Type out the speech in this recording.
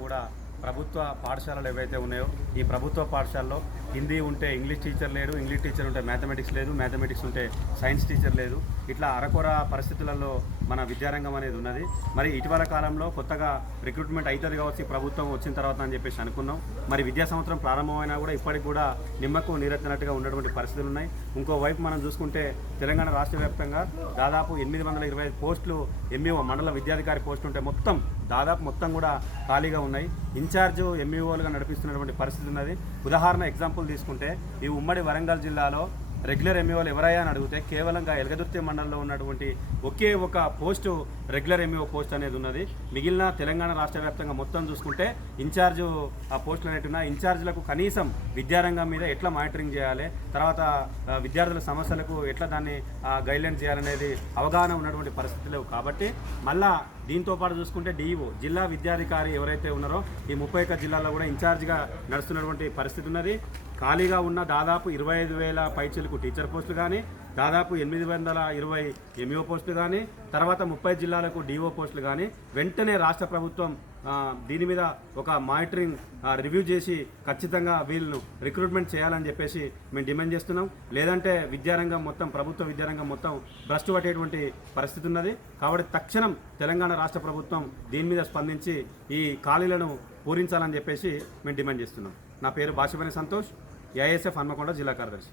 కూడా ప్రభుత్వ పాఠశాలలు ఏవైతే ఉన్నాయో ఈ ప్రభుత్వ పాఠశాలలో హిందీ ఉంటే ఇంగ్లీష్ టీచర్ లేడు ఇంగ్లీష్ టీచర్ ఉంటే మ్యాథమెటిక్స్ లేదు మ్యాథమెటిక్స్ ఉంటే సైన్స్ టీచర్ లేదు. ఇట్లా అరకొర పరిస్థితులలో మన విద్యారంగం అనేది ఉన్నది. మరి ఇటీవల కాలంలో కొత్తగా రిక్రూట్మెంట్ అవుతుంది కావచ్చు ప్రభుత్వం వచ్చిన తర్వాత అని చెప్పేసి అనుకున్నాం. మరి విద్యా సంవత్సరం ప్రారంభమైనా కూడా ఇప్పటికి కూడా నిమ్మకు నీరెత్తినట్టుగా ఉన్నటువంటి పరిస్థితులు ఉన్నాయి. ఇంకోవైపు మనం చూసుకుంటే తెలంగాణ రాష్ట్ర వ్యాప్తంగా దాదాపు ఎనిమిది వందల ఇరవై ఐదు పోస్టులు ఎంఈఓ మండల విద్యాధికారి పోస్టులు ఉంటే మొత్తం దాదాపు మొత్తం కూడా ఖాళీగా ఉన్నాయి. ఇన్ఛార్జ్ ఎంఈఓలుగా నడిపిస్తున్నటువంటి పరిస్థితి ఉన్నది. ఉదాహరణ ఎగ్జాంపుల్ తీసుకుంటే ఈ ఉమ్మడి వరంగల్ జిల్లాలో రెగ్యులర్ ఎంఈఓలు ఎవరయ్యా అని అడిగితే కేవలంగా ఎలగదుర్తి మండలంలో ఉన్నటువంటి ఒకే ఒక పోస్టు రెగ్యులర్ ఎంఈఓ పోస్ట్ అనేది ఉన్నది. మిగిలిన తెలంగాణ రాష్ట్ర వ్యాప్తంగా మొత్తం చూసుకుంటే ఇన్ఛార్జ్ ఆ పోస్టులు అనేవి ఉన్నాయి. ఇన్ఛార్జ్లకు కనీసం విద్యారంగం మీద ఎట్లా మానిటరింగ్ చేయాలి? తర్వాత విద్యార్థుల సమస్యలకు ఎట్లా దాన్ని గైడ్లైన్ చేయాలనేది అవగాహన ఉన్నటువంటి పరిస్థితులు లేవు కాబట్టి మళ్ళా దీంతో పాటు చూసుకుంటే డిఈఓ జిల్లా విద్యాధికారి ఎవరైతే ఉన్నారో ఈ ముప్పై ఒక్క జిల్లాలో కూడా ఇన్ఛార్జ్గా నడుస్తున్నటువంటి పరిస్థితి ఉన్నది. ఖాళీగా ఉన్న దాదాపు ఇరవై ఐదు వేల పైచీలకు టీచర్ పోస్టులు కానీ దాదాపు ఎనిమిది వందల ఇరవై ఎంఈఓ పోస్టులు కానీ తర్వాత ముప్పై జిల్లాలకు డిఓ పోస్టులు కానీ వెంటనే రాష్ట్ర ప్రభుత్వం దీని మీద ఒక మానిటరింగ్ రివ్యూ చేసి ఖచ్చితంగా వీళ్ళను రిక్రూట్మెంట్ చేయాలని చెప్పేసి మేము డిమాండ్ చేస్తున్నాం. లేదంటే విద్యారంగం మొత్తం ప్రభుత్వ విద్యారంగం మొత్తం భ్రష్టు పట్టేటువంటి పరిస్థితి ఉన్నది. కాబట్టి తక్షణం తెలంగాణ రాష్ట్ర ప్రభుత్వం దీని మీద స్పందించి ఈ ఖాళీలను పూరించాలని చెప్పేసి మేము డిమాండ్ చేస్తున్నాం. నా పేరు భాషపని సంతోష్ ఏఐఎస్ఎఫ్ హన్మకొండ జిల్లా కార్యదర్శి.